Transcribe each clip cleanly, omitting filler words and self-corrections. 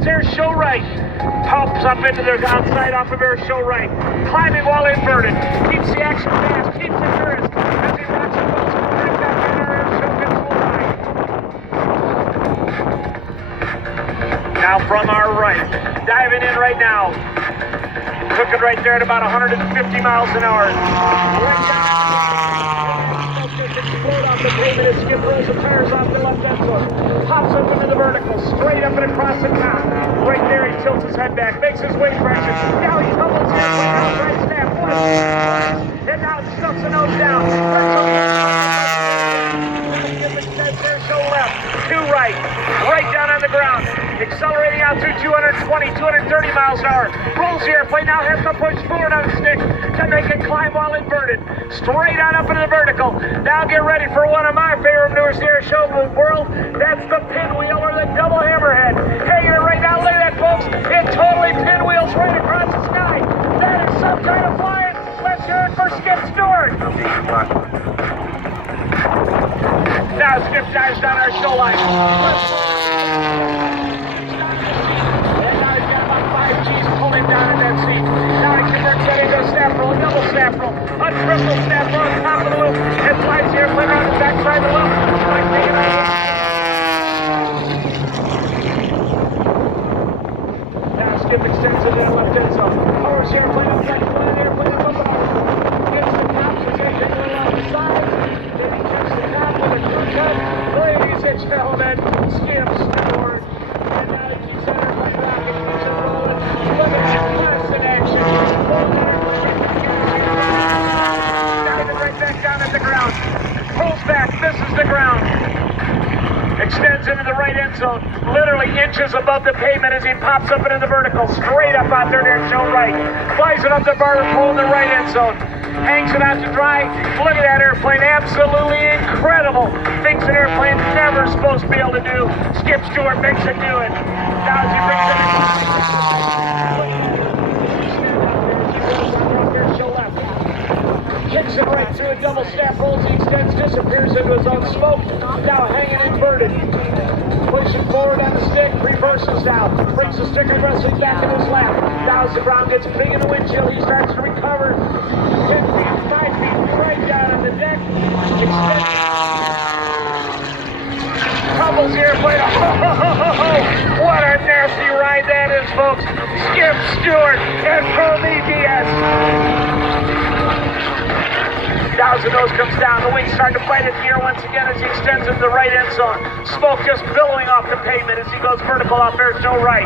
extends air show right. Pops up into the outside off of air show right. Climbing while inverted. Keeps the action fast. Keeps it brisk. As he rocks and rolls right back in our air show control right. Now from our right. Diving in right now. Cooking right there at about 150 miles an hour. Right down. Explode off the pavement as Skip rolls the tires off the left exit. Pops up into the vertical, straight up and across the top. Right there, he tilts his head back, makes his way direction. Now he tumbles in, outside snap, one. And now stuffs the nose down. Show left, two right, right down on the ground. Accelerating out through 220, 230 miles an hour. Rolls the airplane, now has to push forward on the stick to make it climb while inverted. Straight on up into the vertical. Now get ready for one of my favorite maneuvers here at show world. That's the pinwheel or the double hammerhead. Hanging it right now, look at that, folks. It totally pinwheels right across the sky. That is some kind of flying. Let's hear it for Skip Stewart. Now Skip dives down our show line. And now he's got about 5 G's pulling down in that seat. Now he converts that into a snap roll, a double snap roll, a triple snap roll on top of the loop, and flies the airplane around the backside of the loop. Now Skip extends it in the left end zone. Powers the airplane up, like one airplane up above. Gets the cops, he's going to take a little off the side. Then he checks the top with a crew cut. Ladies and gentlemen, Skip Stewart. And now he keeps that airplane rocking, keeps it rolling. Look at that class in action. Diving right back down at the ground. Pulls back, misses the ground. Extends into the right end zone, literally inches above the pavement as he pops up into the vertical, straight up out there to show right. Flies it up the barber pole in the right end zone. Hangs it out to dry. Look at that airplane, absolutely incredible. Things an airplane's never supposed to be able to do. Skip Stewart makes it do it. Now as he brings it kicks it right through a double snap, rolls, he extends, disappears into his own smoke. Now hanging inverted. Pushing forward on the stick, reverses now. Brings the stick aggressively back in his lap. Now as the ground gets big in the windshield, he starts to recover. 10 feet, 5 feet, right down on the deck. Extends. Tumbles the airplane. What a nasty ride that is, folks. Skip Stewart and Prometheus. Now as the nose comes down, the wings start to bite at the air once again as he extends into the right end zone. Smoke just billowing off the pavement as he goes vertical off air show right.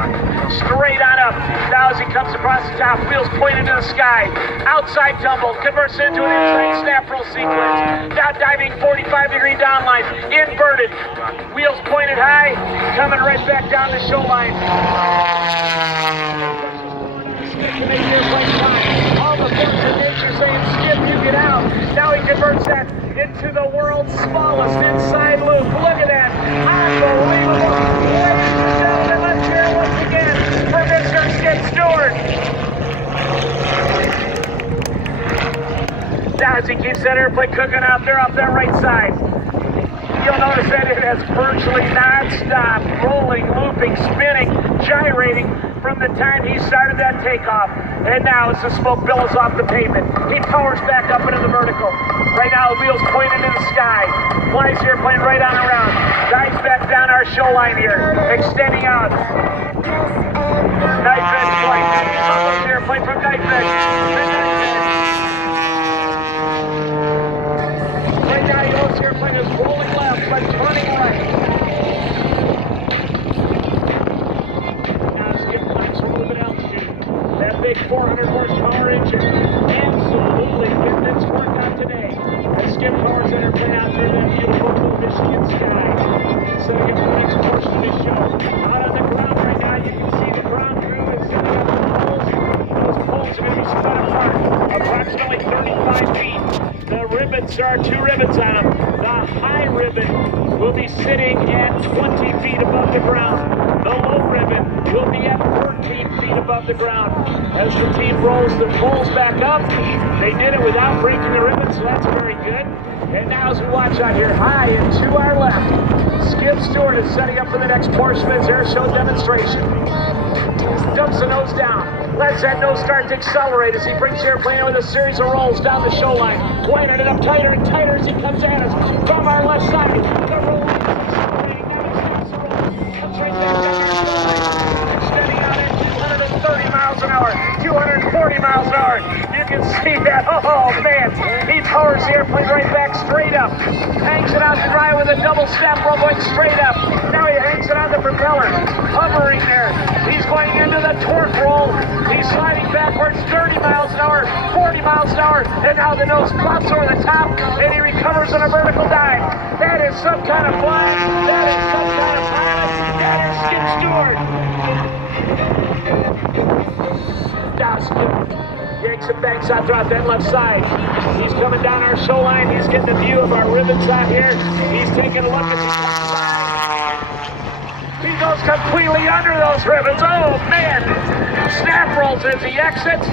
Straight on up. Now as he comes across the top, wheels pointed to the sky. Outside tumble, converts into an inside snap roll sequence. Now diving 45-degree down line, inverted. Wheels pointed high, coming right back down the show line. To make the airplane climb. All the forces of nature saying, Skip, you get out. Now he converts that into the world's smallest inside loop. Look at that. Unbelievable. Ladies and gentlemen, let's hear it once again for Mr. Skip Stewart. Now as he keeps that airplane cooking out there off that right side. You'll notice that it has virtually non-stop rolling, looping, spinning, gyrating from the time he started that takeoff. And now as the smoke billows off the pavement, he powers back up into the vertical. Right now the wheels pointed to the sky. Flies the airplane right on around. Dives back down our show line here, extending out. Knife edge flight. Follows the airplane from knife edge. Right now he knows the airplane is rolling left, but turning right. Now Skip climbs from a little bit of altitude. That big 400 horsepower engine absolutely getting its work out today. As Skip powers that airplane out through that beautiful blue Michigan sky. So we get to the next portion of this show. Out on the ground right now, you can see the ground crew is setting up the poles. Those poles are going to be split apart approximately 35 feet. The ribbons, there are 2 ribbons on them. The high ribbon will be sitting at 20 feet above the ground. The low ribbon will be at 14 feet above the ground. As the team rolls the poles back up, they did it without breaking the ribbon, so that's very good. And now as we watch out here, high and to our left, Skip Stewart is setting up for the next portion of his air show demonstration. Dumps the nose down. Lets that nose start to accelerate as he brings the airplane in with a series of rolls down the show line. Winding it up tighter and tighter as he comes at us from our left side. The roll is accelerating. Now he stops the roll. Comes right back down our show line. Extending out at 230 miles an hour, 240 miles an hour. You can see that. Oh, man. He powers the airplane right back straight up. Hangs it out to dry with a double step roll going straight up. Now he hangs it on the propeller. Hovering there. He's going into the torque roll. He's sliding backwards 30 miles an hour, 40 miles an hour, and now the nose pops over the top, and he recovers on a vertical dive. That is some kind of flying. That is some kind of pilot. That is Skip Stewart. Now Skip yanks and banks out throughout that left side. He's coming down our show line. He's getting a view of our ribbons out here. He's taking a look as he comes by. He goes completely under those ribbons. Oh, man. Snap rolls as he exits.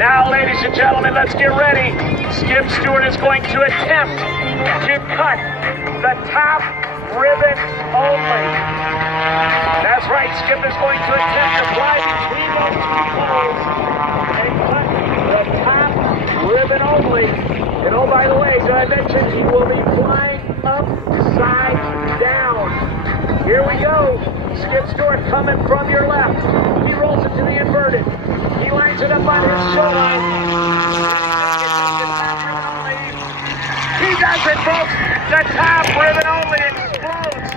Now, ladies and gentlemen, let's get ready. Skip Stewart is going to attempt to cut the top ribbon only. That's right. Skip is going to attempt to fly between those two poles and cut the top ribbon only. And oh, by the way, as I mentioned, he will be flying upside down. Here we go. Skip Stewart coming from your left. He rolls it to the inverted. He lines it up on his show line. He does it, folks. The top ribbon only explodes.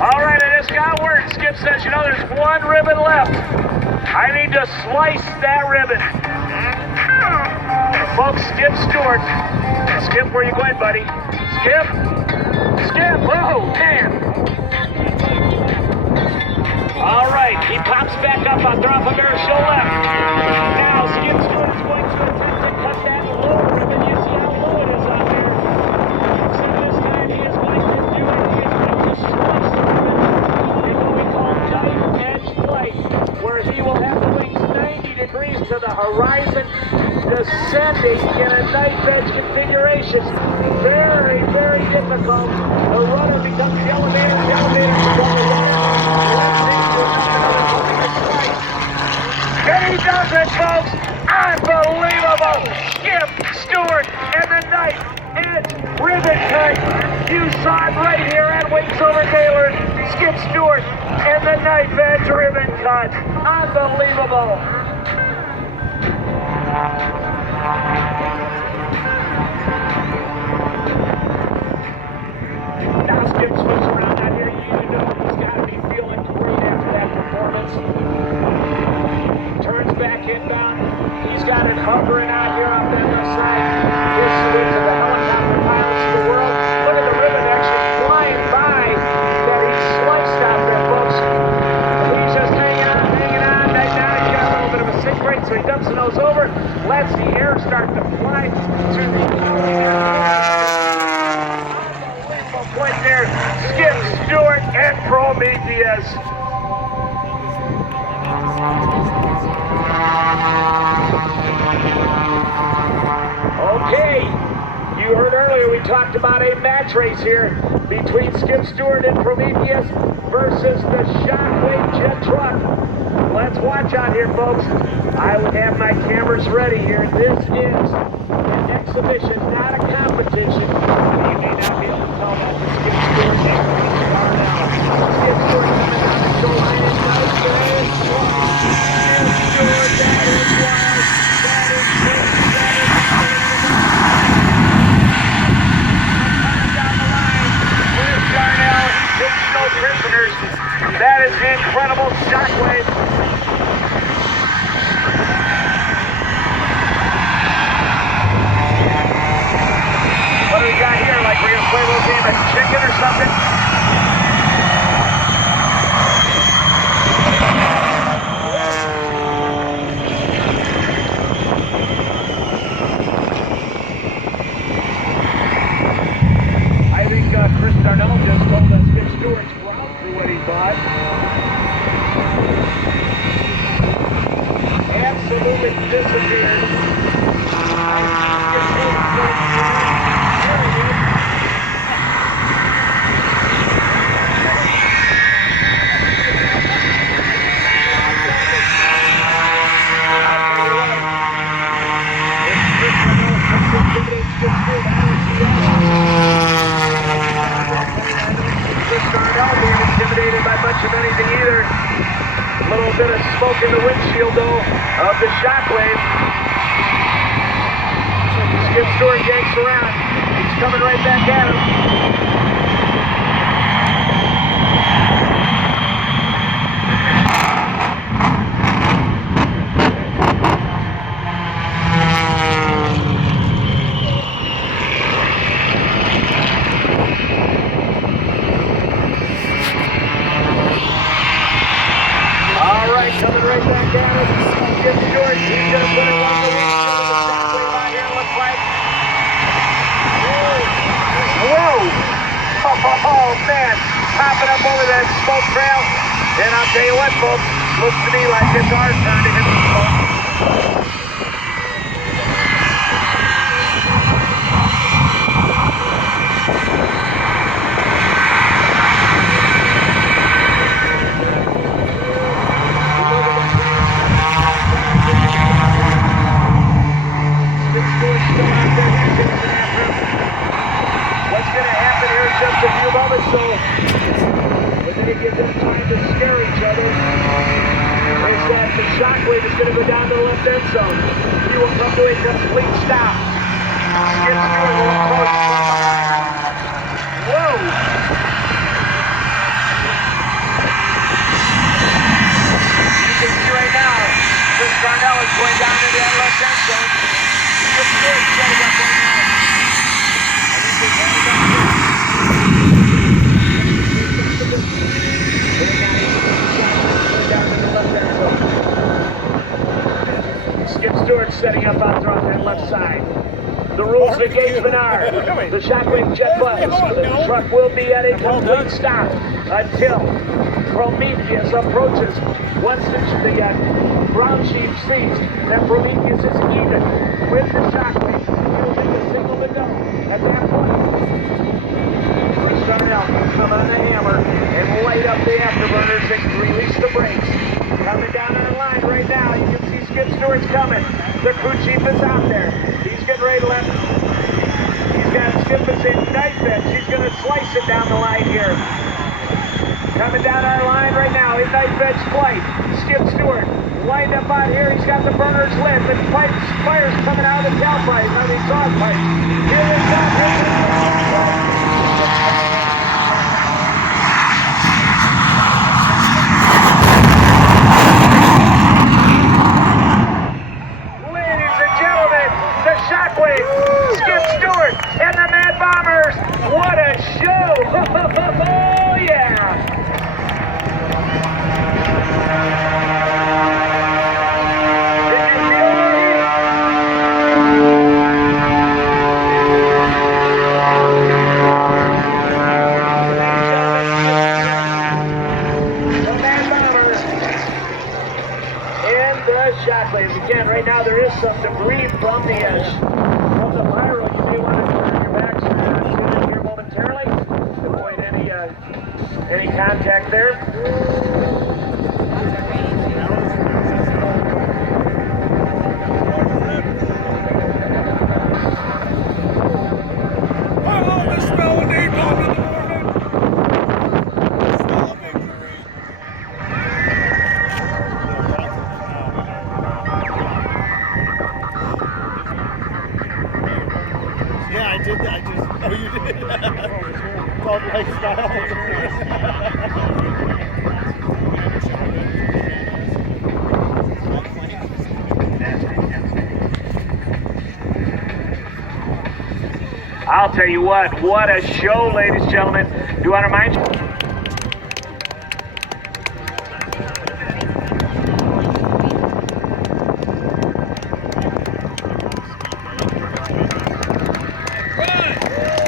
All right, I just got word. Skip says, you know, there's one ribbon left. I need to slice that ribbon. Folks, Skip Stewart. Skip, where you going, buddy? Skip? Skip! Oh, man! All right, he pops back up on drop of air show left. Now, Skip Stewart is going to attempt to cut that lower ribbon. You see how low it is out there. See, this time he is going to do it. He is going to slice the ribbon in what we call knife edge flight, where he will have the wings 90 degrees to the horizon, descending in a knife edge configuration. Very, very difficult. The rudder becomes the elevator becomes the rudder. And he does it, folks! Unbelievable! Skip Stewart and the knife edge ribbon cut. You saw it right here at Wings Over Gaylord. Skip Stewart and the knife edge ribbon cut. Unbelievable! Now Skip swings around out here. You know he's got to be feeling great after that performance. Turns back inbound. He's got it hovering out here off that left side. His salute to the helicopter pilots of the world. Look at the ribbon actually flying by that he sliced out there, folks. He's just hanging on. Right now he's got a little bit of a sick break, so he dumps the nose over, lets the air start to fly to the point there. Skip Stewart and Prometheus. Okay, you heard earlier we talked about a match race here between Skip Stewart and Prometheus versus the Shockwave jet truck. Let's watch out here, folks. I would have my cameras ready here. This is an exhibition, not a competition. You may not be able to tell that the Skip Stewart and Prometheus are now. Skip Stewart coming down the show line and nice and strong. Skip Stewart, that is wild. That is big. No prisoners. That is the incredible Shockwave. What do we got here? Like we're gonna play a little game of chicken or something? I think Chris Darnell just told us Skip Stewart's ground through what he thought. Absolutely disappeared. of anything either. A little bit of smoke in the windshield, though, of the Shockwave. Skip Stewart yanks around. He's coming right back at him. Coming right back at him. Skip Stewart, he's going to put it on the windshield of the Shockwave out here, it looks like. Whoa! Oh, man. Popping up over that smoke trail. And I'll tell you what, folks, looks to me like it's our turn to hit the smoke. Just a few moments, so we're going to give them time to scare each other. Is that the Shockwave is going to go down to the left end zone. He will come to a complete stop. Skip Stewart will approach from behind. Whoa! You can see right now, Chris Darnell is going down to that left end zone. Skip Stewart setting up right now. I think they're heading up here. Skip Stewart setting up out there on that left side. The rules of engagement are the Shockwave jet bus. The truck will be at a complete stop until Prometheus approaches. Once the ground chief sees that Prometheus is even with the Shockwave, he will make a signal to go. At that point, Darnell will come on the hammer and light up the afterburners and release the brakes. Coming down our line right now, you can see Skip Stewart's coming. The crew chief is out there. He's getting ready to let. He's got Skip is in knife edge. He's going to slice it down the line here. Coming down our line right now in knife edge flight. Skip Stewart lined up out here. He's got the burners lit. The fire's coming out of the tailpipe, out of the exhaust pipe. Here they come. Here they come. Shockwave, Skip Stewart, and the Mad Bombers. What a show! Oh, yeah! Did you feel the Mad Bombers and the Shockwaves. Again, right now there is some debris from the viral. You may want to turn your backs to it here momentarily to avoid any contact there. I love the smell of napalm in the morning. The smell of victory. Yeah, I did that. Oh, you did? Called lifestyle. I'll tell you what a show, ladies and gentlemen. Do you want to remind you?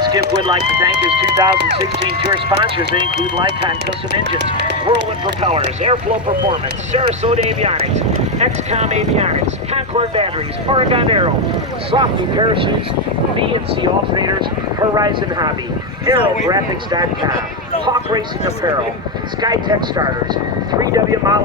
Skip would like to thank his 2016 tour sponsors. They include Lycon Custom Engines, Whirlwind Propellers, Airflow Performance, Sarasota Avionics, XCOM Avionics, Concord Batteries, Oregon Aero, Softy Parachutes, B&C Alternators, Horizon Hobby, AeroGraphics.com, Hawk Racing Apparel, SkyTech Starters, 3W Model